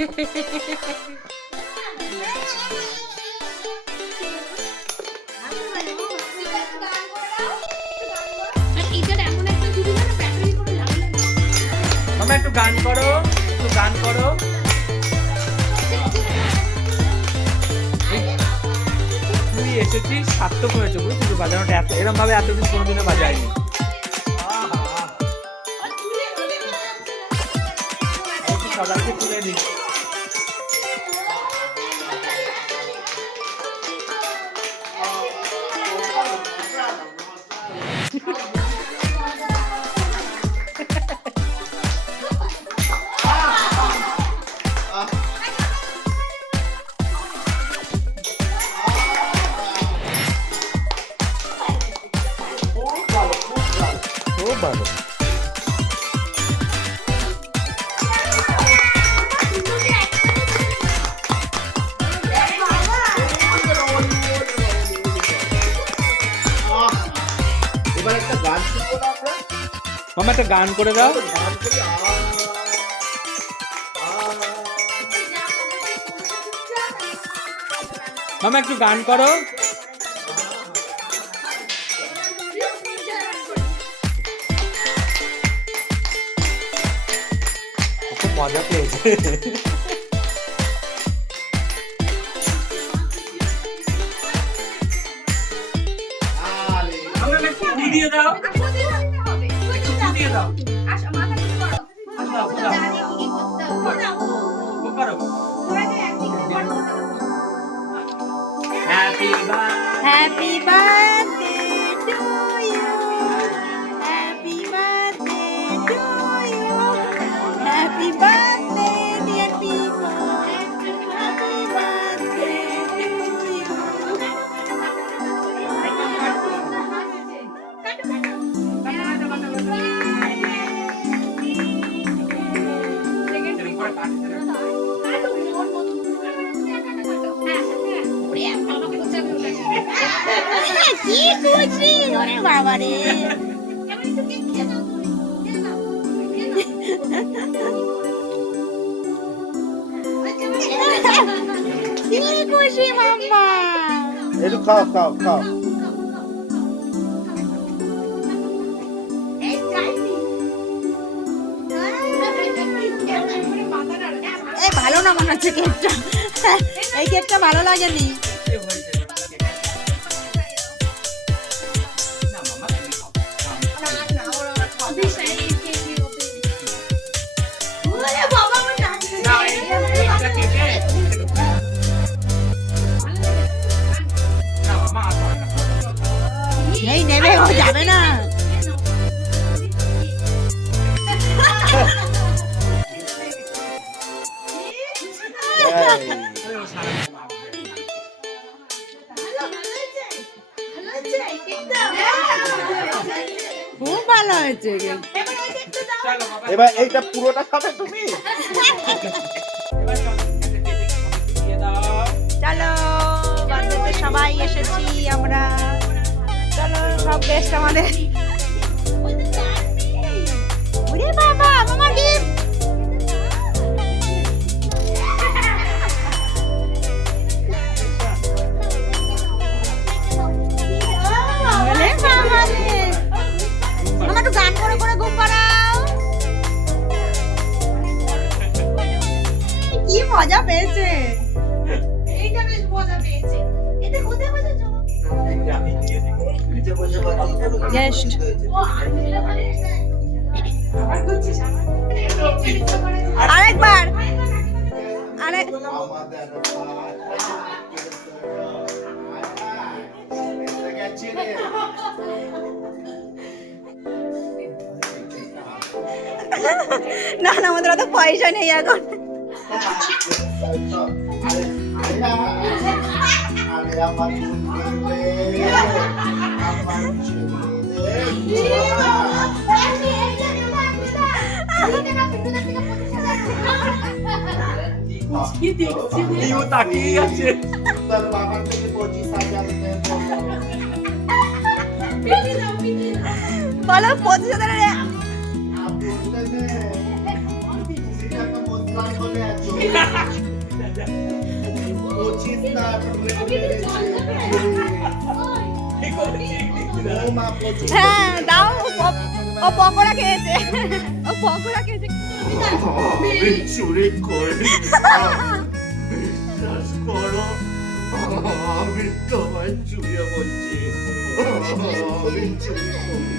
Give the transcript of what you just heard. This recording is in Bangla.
মামা একটু গান করো, একটু গান করো। তুই এসেছিস সার্থক হয়েছে বুঝলি, বাজানোটা এরকম ভাবে এতদিন কোনোদিনও বাজায়নি। সবাইকে তুলে দিই। খুব ভালো। এবার একটা গান শুনবো না আমরা? মামা একটা গান করে দাও। গান করি মামা একটু গান করো। খুব মজা পেয়েছে। দিয়ে দাও, দিয়ে দাও। Happy birthday to you. Happy birthday to you. Happy birthday, dear people. Happy birthday to you. কি খুশি ওরে বাবা রে। কি খুশি মাম্মা। একটু খাও খাও খাও। এই ভালো না মনে হচ্ছে কেকটা, এই কেকটা ভালো লাগেনি। এই নেবে, ও যাবে না। খুব ভালো হয়েছে। এবার এইটা পুরোটা খাবে তুমি? চলো বাড়িতে সবাই এসেছি আমরা, চলো সব গেস্ট আমাদের। ওরে বাবা মামা গিফট। মামা একটু গান করে করে ঘুম পাড়াও। কি মজা পেয়েছে। এইটা বেশ মজা পেয়েছে। এটা কোথায় বসেছো? গেস্ট আরেকবার আরেক না না আমাদের অত পয়সা নেই এখন। তাকিয়ে আছে। বলো 25,000 বুঝিস না বৌমা বুঝিস হ্যাঁ দাও ও পকোড়া খেয়েছে ও পকোড়া খেয়েছে আমি চুরি করি বিশ্বাস করো আমি তোমায় চুরিয়ে বলছি আমি চুরি করি